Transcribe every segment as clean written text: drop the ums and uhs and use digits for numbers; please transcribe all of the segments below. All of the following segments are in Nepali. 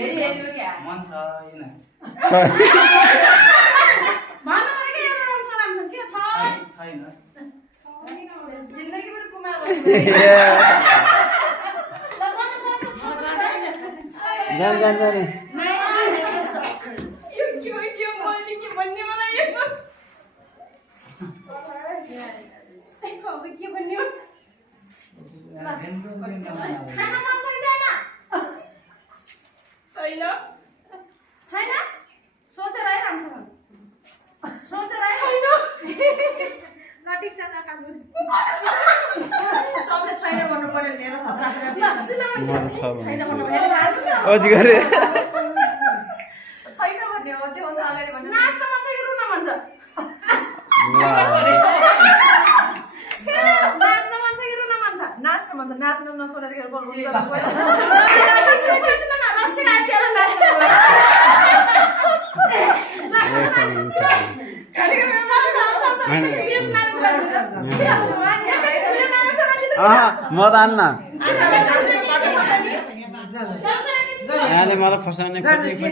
मन छैन छैन जान जान जाने ओजी गरे छैन भन्ने हो त्यो भन्दा अगाडि भन्नु नाच्न मन छ कि रुन मन छ नाच्न मन छ कि रुन मन छ नाच्न मन छ नाच्न नछोडेर के गर्नु हुन्छ म त आन्न यहाँले मलाई फसाउने खोजेको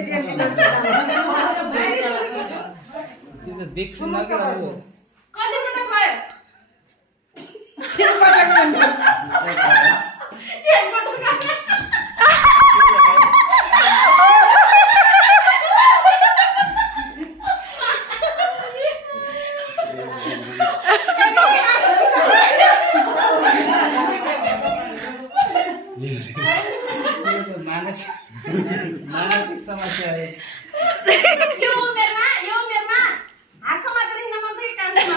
त्यो त देख्छु न के अरू मानसिक समस्या रहेछ यो उमेरमा हात समातेर हिँड्न मन छ कि काँधमा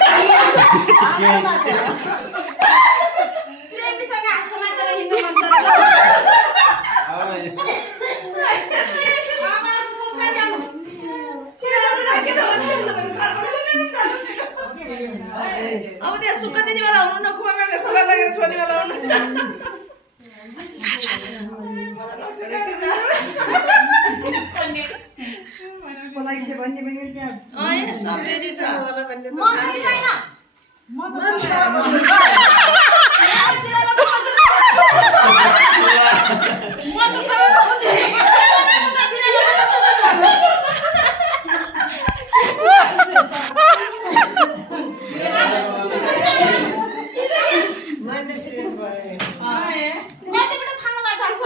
प्रेमीसँग हात समातेर हिँड्न मन छ अब त्यहाँ सुक्ख दिनेवाला हुनु न खुवामा सबै लगेर छोड्नेवाला हुनु मलाई के भन्ने पनि त्यहाँ हैन सब रेडी छ होला भन्ने म चाहिँ छैन म त सबैको बुझ्दै कतिपल्ट खानु भएको छ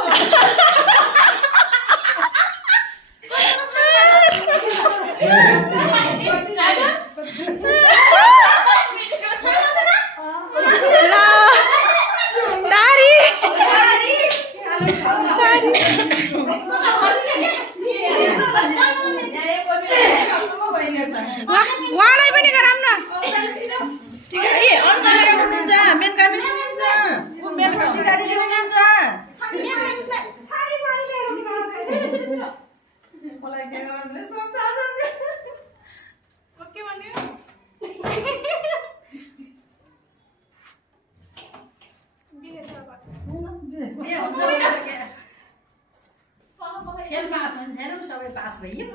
उहाँलाई पनि गराउँ न ठिकै ए अरू गरेर हुनुहुन्छ मेन कामी सुन्नुहुन्छ मेन ठिका दिदी पनि हुन्छ मलाई के गर्नु सब थाहा छ ओके भन्ने खेल पास हुन्छ सबै पास भइयो